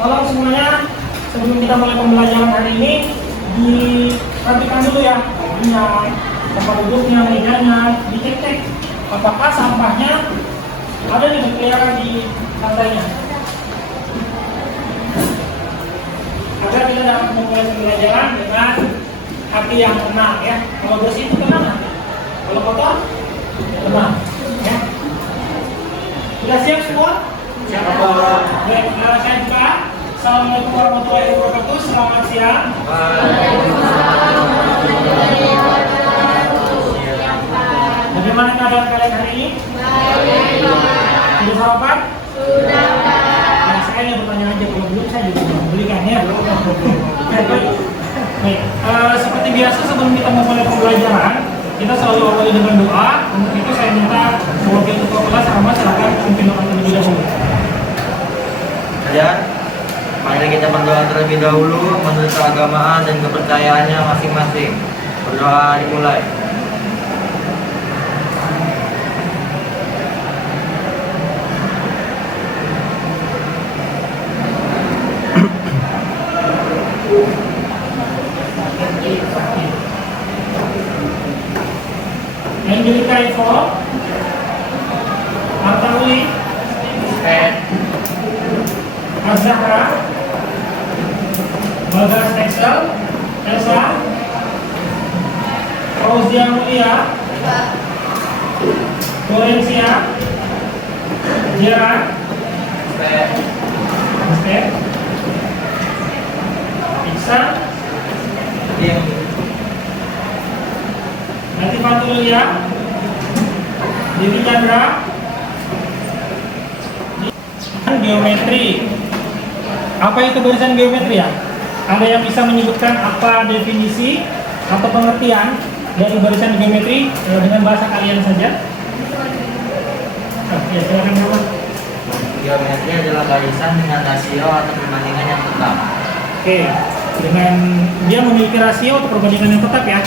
tolong semuanya sebelum kita mulai pembelajaran hari ini diperhatikan dulu ya, tempat duduknya, mejanya, dicek-cek apakah sampahnya ada nih berkeliaran di lantainya, agar kita dapat memulai pembelajaran dengan hati yang tenang ya. Kalau bersih itu tenang, kalau kotor tenang ya. Sudah siap semua? Siap. Baik, saya buka. Assalamualaikum warahmatullahi wabarakatuh. Selamat siang. Bagaimana keadaan kalian hari ini? Baik. Sudah sarapan? Sudah. Nah, saya yang bertanya aja, kalau belum saya juga membelikan ya. Baik, seperti biasa sebelum kita memulai pembelajaran, kita selalu awali dengan doa. Untuk itu saya minta wakil ketua kelas Rahmat silakan memimpin doa terlebih dahulu. Ya, mari kita berdoa terlebih dahulu menurut keagamaan dan kepercayaannya masing-masing. Berdoa dimulai. Angelica Evo, Artauli, Azahra, Bagas Excel, Elsa, Fauzia Mulia, Florencia, Gerard, Iksan, Latifatul ya, Dewi Chandra, geometri. Apa itu barisan geometri ya? Ada yang bisa menyebutkan apa definisi atau pengertian dari barisan geometri dengan bahasa kalian saja? Ya, silakan Bapak. Geometri adalah barisan dengan rasio atau perbandingan yang tetap. Oke, dengan dia memiliki rasio atau perbandingan yang tetap ya.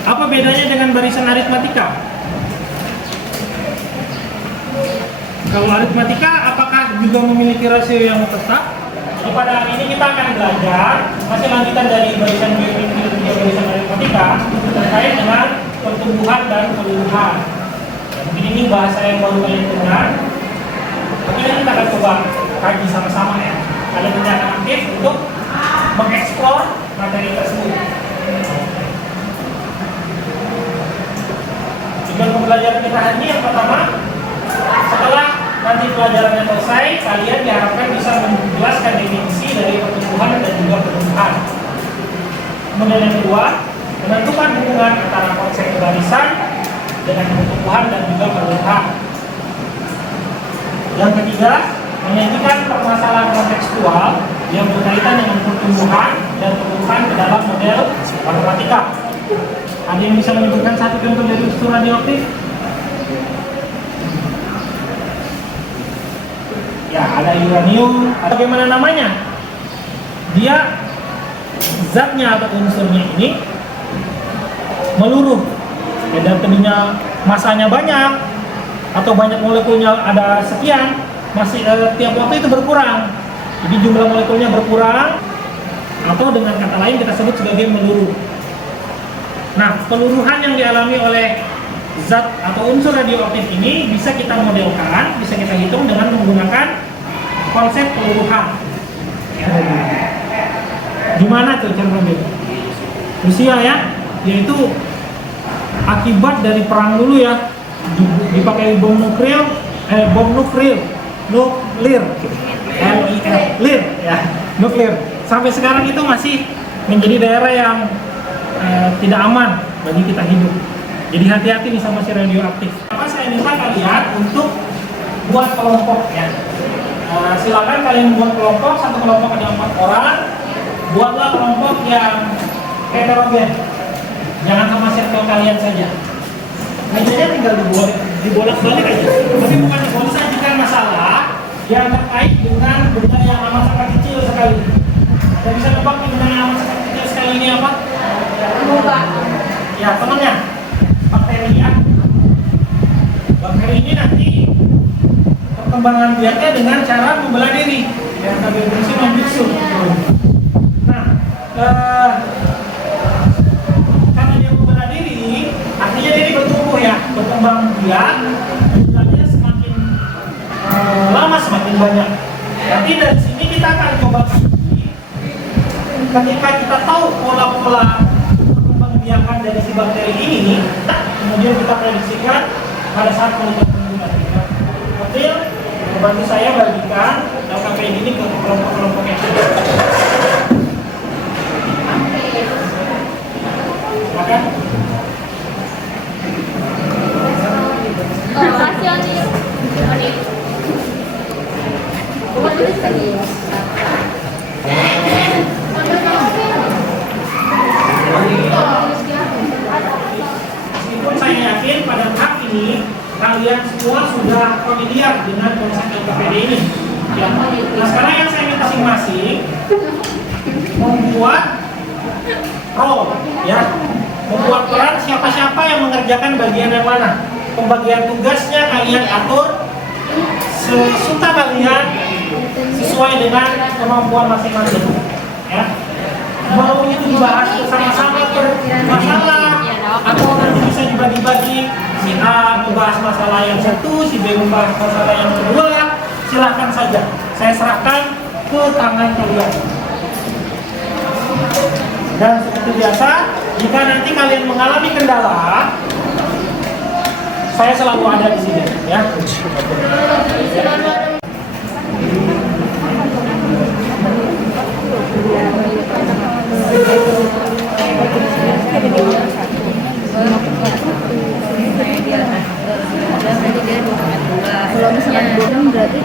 Apa bedanya dengan barisan aritmatika? Kalau aritmatika apakah juga memiliki rasio yang tetap? Jadi pada hari ini kita akan belajar masih lanjutan dari barisan geometri dan barisan aritmatika terkait dengan pertumbuhan dan peluruhan. Mungkin ini bahasa yang baru kalian dengar, tapi nanti kita akan coba kaji sama-sama ya. Kalian tidak akan aktif untuk mengeksplor materi tersebut. Tujuan pembelajaran kita hari ini yang pertama, setelah nanti pelajarannya selesai, kalian diharapkan bisa menjelaskan definisi dari pertumbuhan dan juga peluruhan. Kemudian yang kedua, menentukan hubungan antara konsep barisan dengan pertumbuhan dan juga peluruhan. Yang ketiga, menyajikan permasalahan kontekstual yang berkaitan dengan pertumbuhan dan peluruhan ke dalam model matematika. Ada yang bisa menyebutkan satu contoh dari unsur radioaktif? Ya, ada uranium. Bagaimana namanya? Dia zatnya atau unsurnya ini meluruh. Ya, dan tadinya masanya banyak atau banyak molekulnya ada sekian, masih tiap waktu itu berkurang. Jadi jumlah molekulnya berkurang, atau dengan kata lain kita sebut sebagai meluruh. Nah, peluruhan yang dialami oleh zat atau unsur radioaktif ini bisa kita modelkan, bisa kita hitung dengan menggunakan konsep peluruhan. Ya. Gimana tuh cara modelnya? Rusia ya, yaitu akibat dari perang dulu ya, dipakai bom nuklir, nuklir, lir, ya, nuklir. Sampai sekarang itu masih menjadi daerah yang tidak aman bagi kita hidup. Jadi hati-hati nih sama si radioaktif. Maka saya minta kalian untuk buat kelompok ya. Silakan kalian buat kelompok, satu kelompok ada 4 orang. Buatlah kelompok yang heterogen. Jangan sama circle kalian saja. Mejanya tinggal dibolak-balik aja. Tapi bukan dibolak-balikan masalah yang terkait dengan benda yang amat sangat kecil sekali. Anda bisa nebak benda yang amat sangat kecil sekali ini apa? Ya, temannya bakteri ya. Bakteri ini nanti perkembangan biaknya dengan cara membelah diri. yang tabel berisi non-bisu. Nah, karena dia membelah diri, artinya dia bertumbuh ya, berkembang biak, jumlahnya semakin lama semakin banyak. Tapi dari sini kita akan coba studi, ketika kita tahu pola-pola perkembangbiakan dari si bakteri ini, kemudian kita prediksikan pada saat melihat penggunaan kita. Kecil, bantu saya bagikan LKPD ini ke kelompok-kelompok yang ada. Silakan. Meskipun saya yakin pada tahap ini kalian semua sudah familiar dengan konsep LKPD ini. Ya. Nah sekarang yang saya minta masing-masing membuat role, ya, membuat peran siapa-siapa yang mengerjakan bagian yang mana. Pembagian tugasnya kalian atur sesuka kalian sesuai dengan kemampuan masing-masing. Ya. Mau itu dibahas bersama-sama per masalah atau nanti bisa dibagi-bagi, si A membahas masalah yang satu, si B membahas masalah yang kedua, silahkan saja. Saya serahkan ke tangan kalian. Dan seperti biasa, jika nanti kalian mengalami kendala, saya selalu ada di sini, ya. Kalau misalkan bodong berarti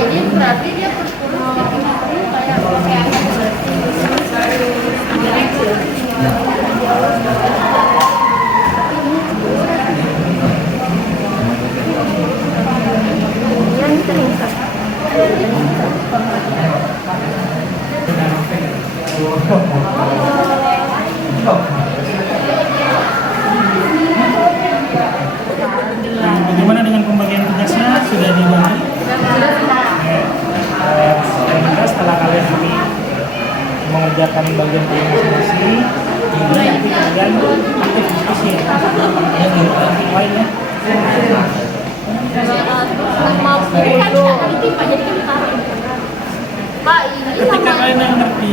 ini berarti dia berkurang kayak Bagaimana dengan pembagian tugasnya? Sudah dibagi? Setelah kalian ini mengerjakan bagian masing-masing, kemudian nanti kalian aktif diskusi ya. Lainnya. Ketika kalian yang ngerti,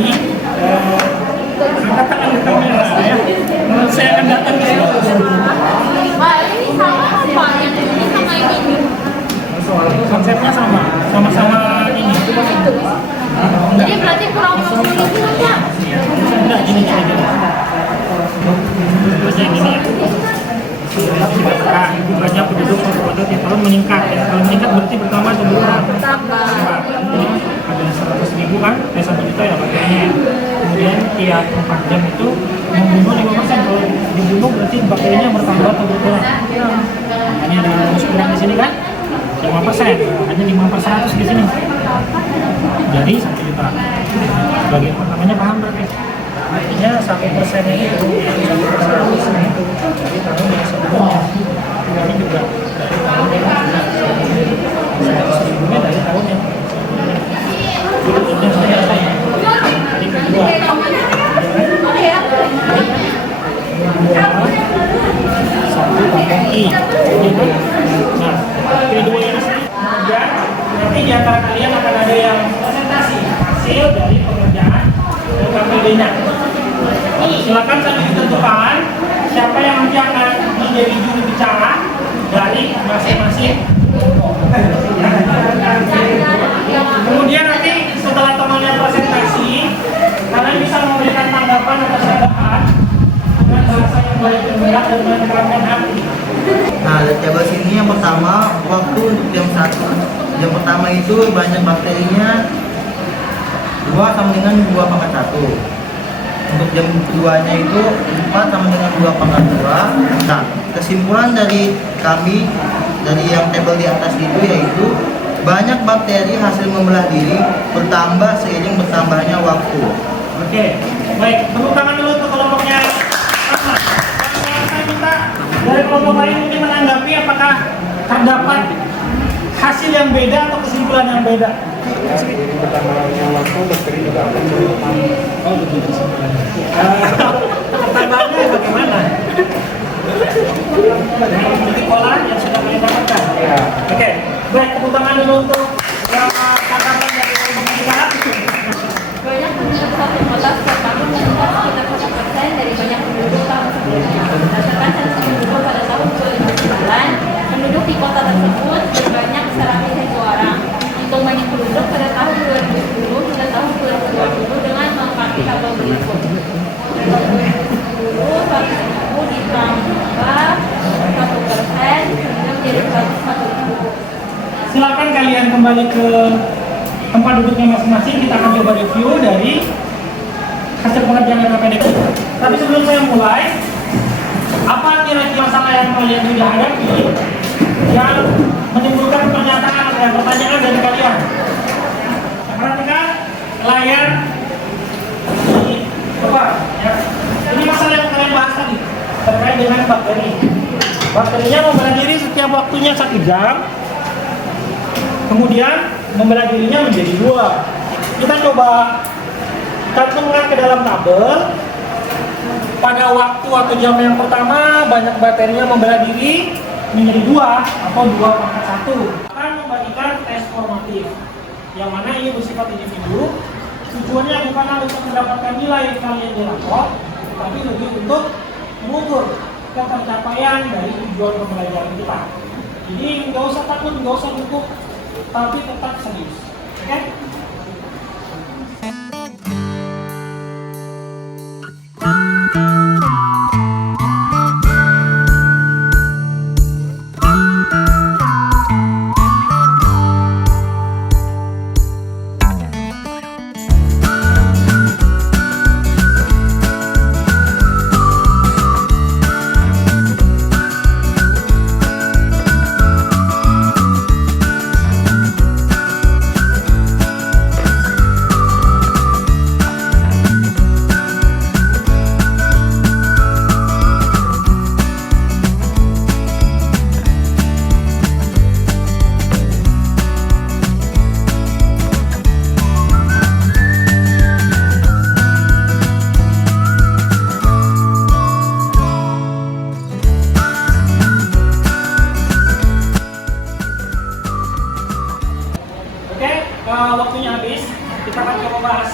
angkat tangan ke kamera ya. Saya akan datang ke sini. ini sama apa yang ini sama ini? Konsepnya sama, sama-sama ini. Jadi berarti kurang 50 ya? Enggak, gini. Terusnya gini ya. Jumlahnya penduduk pada tiap tahun meningkat ya. Kalau meningkat berarti bertambah atau berkurang? Tambah. Ada 100.000 kan, 1 juta ya bakterinya. Kemudian tiap 4 jam itu membunuh 5%. Kalau dibunuh berarti bakterinya bertambah atau berkurang? Ini ada rumus kurang di sini kan? 5%, hanya 5% di sini. Jadi 1 juta. Bagian pertamanya paham berarti? Artinya 1% itu 1% itu dari tahun yang sebelumnya. Ini juga dari tahun yang sebelumnya dari tahun yang sebelumnya. Ini saya jadi kedua. Satu tambah I. Nah, kedua ini kemudian nanti di antara kalian akan ada yang presentasi hasil dari pengerjaan LKPD-nya. Silakan sambil ditentukan siapa yang nanti akan menjadi juru bicara dari masing-masing. Kemudian nanti setelah temannya presentasi, kalian bisa memberikan tanggapan atas tambahan dengan bahasa yang baik dan benar dan menekankan hati. Nah, dari tabel sini yang pertama, waktu untuk jam 1. Jam pertama itu banyak bakterinya 2 sama dengan 2 pangkat 1. Untuk jam 2-nya itu 4 sama dengan 2 pangkat 2. Nah, kesimpulan dari kami, dari yang tabel di atas itu yaitu banyak bakteri hasil membelah diri bertambah seiring bertambahnya waktu. Oke, baik. Tepuk tangan dulu untuk kelompoknya. Saya minta dari kelompok yang beda atau kesimpulan yang beda? Jadi pertambahannya waktu bakteri juga akan berkembang. Oh begitu kesimpulannya. Pertambahannya bagaimana? Dari pola yang sudah kalian dapatkan. Ya. Oke, baik, tepuk tangan dulu untuk tanggapan dari kita. Banyak penduduk satu kota setiap tahun meningkat sekitar 1% dari banyak penduduk tahun sebelumnya. Berdasarkan sensus penduduk pada tahun 2009, penduduk di kota tersebut berbanyak 100.000 orang. Hitung banyak penduduk pada tahun 2010 hingga tahun 2020 dengan melengkapi tabel berikut. Pada tahun 2010, 100.000 ditambah 1% sehingga menjadi 101.000. Silakan kalian kembali ke tempat duduknya masing-masing. Kita akan coba review dari hasil pengerjaan KPDK. Tapi sebelum saya mulai, apa kira-kira masalah yang kalian sudah hadapi yang menimbulkan pernyataan dan pertanyaan dari kalian? Perhatikan layar di depan. Ya. Ini masalah yang kalian bahas tadi terkait dengan bakteri. Bakterinya membelah diri setiap waktunya 1 jam. Kemudian membelah dirinya menjadi 2. Kita coba cantumkan ke dalam tabel. Pada waktu atau jam yang pertama banyak bakterinya membelah diri menjadi 2 atau 2/1. Akan membagikan tes formatif yang mana ini bersifat individu. Tujuannya bukanlah untuk mendapatkan nilai kalian di rapor, tapi lebih untuk mengukur ketercapaian dari tujuan pembelajaran kita. Jadi nggak usah takut, nggak usah gugup, tapi tetap serius. Oke? Waktunya habis, kita akan coba bahas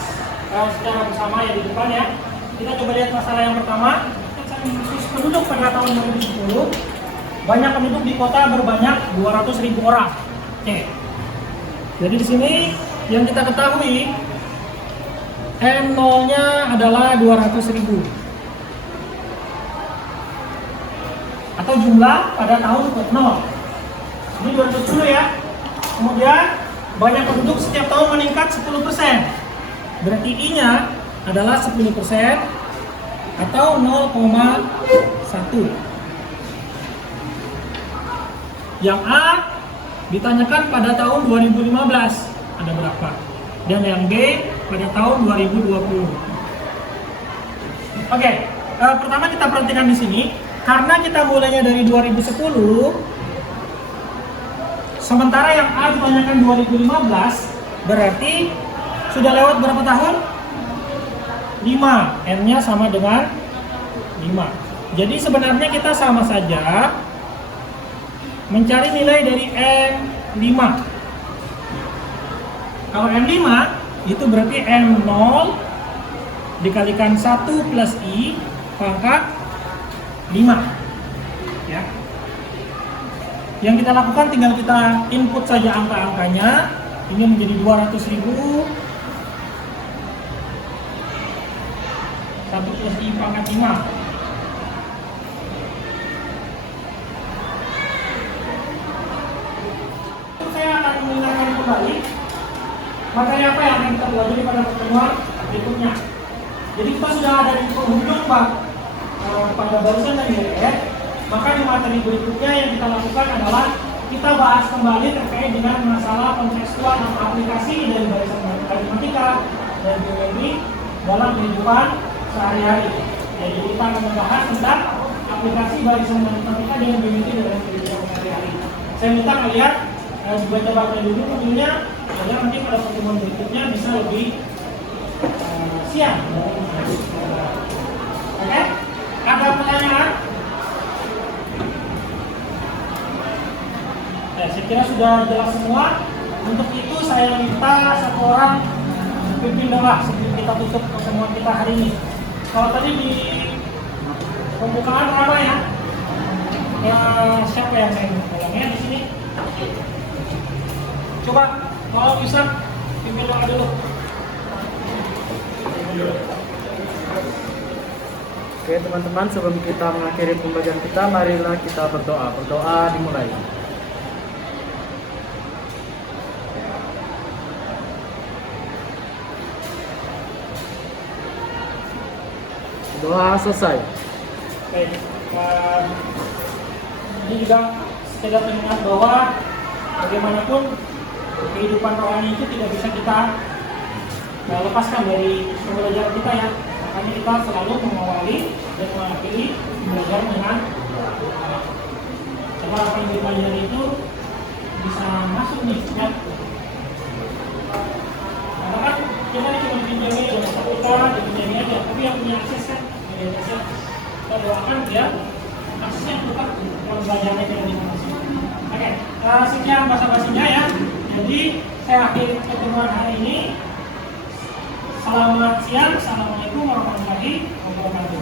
secara bersama ya di depan ya. Kita coba lihat masalah yang pertama. Sensus penduduk pada tahun 2010, banyak penduduk di kota berbanyak 200.000 orang. Oke. Jadi di sini yang kita ketahui N0-nya adalah 200.000 atau jumlah pada tahun 0. Ini 2010 ya. Kemudian banyak penduduk setiap tahun meningkat 10%. Berarti I-nya adalah 10% atau 0,1. Yang A ditanyakan pada tahun 2015 ada berapa? Dan yang B pada tahun 2020. Oke, pertama kita perhatikan di sini karena kita mulainya dari 2010. Sementara yang A ditanyakan 2015, berarti sudah lewat berapa tahun? 5. N-nya sama dengan 5. Jadi sebenarnya kita sama saja mencari nilai dari N5. Kalau N5 itu berarti N0 dikalikan 1 plus I pangkat 5. Ya. Yang kita lakukan tinggal kita input saja angka-angkanya. Ini menjadi 200.000. 1 plus I pangkat 5. Saya akan mengingatkan kembali materi apa yang akan kita pelajari pada pertemuan berikutnya. Jadi kita sudah ada di penghujung pada barusan dari DPR. Maka di materi berikutnya yang kita lakukan adalah kita bahas kembali terkait dengan masalah kontekstual atau aplikasi dari barisan aritmatika dan geometri dalam kehidupan sehari-hari. Jadi kita akan membahas tentang aplikasi barisan aritmatika dengan geometri dalam kehidupan sehari-hari. Saya minta kalian dibaca-baca dulu mobilnya, agar nanti pada pertemuan berikutnya bisa lebih siap. Oke? Ada pertanyaan? Ya, saya kira sudah jelas semua. Untuk itu saya minta satu orang pimpin doa sebelum kita tutup pertemuan kita hari ini. Kalau tadi di pembukaan apa ya? Siapa yang saya tolongnya di sini? Coba kalau bisa pimpin doa dulu. Oke teman-teman, sebelum kita mengakhiri pembelajaran kita, marilah kita berdoa. Berdoa dimulai. Doa selesai. Baik, ini juga sekedar mengingat bahwa bagaimanapun kehidupan rohani itu tidak bisa kita lepaskan dari pembelajaran kita ya. Makanya kita selalu mengawali dan mengakhiri pembelajaran dengan coba apa yang dipelajari itu bisa masuk nih ya. Karena kan kita cuma dipinjami oleh kita, dipinjami aja, tapi yang punya akses kan kita doakan dia aksesnya buka kalau belajarnya tidak bisa masuk. Oke, sekian basa-basinya ya. Jadi saya akhiri pertemuan hari ini. Selamat siang, assalamualaikum warahmatullahi wabarakatuh.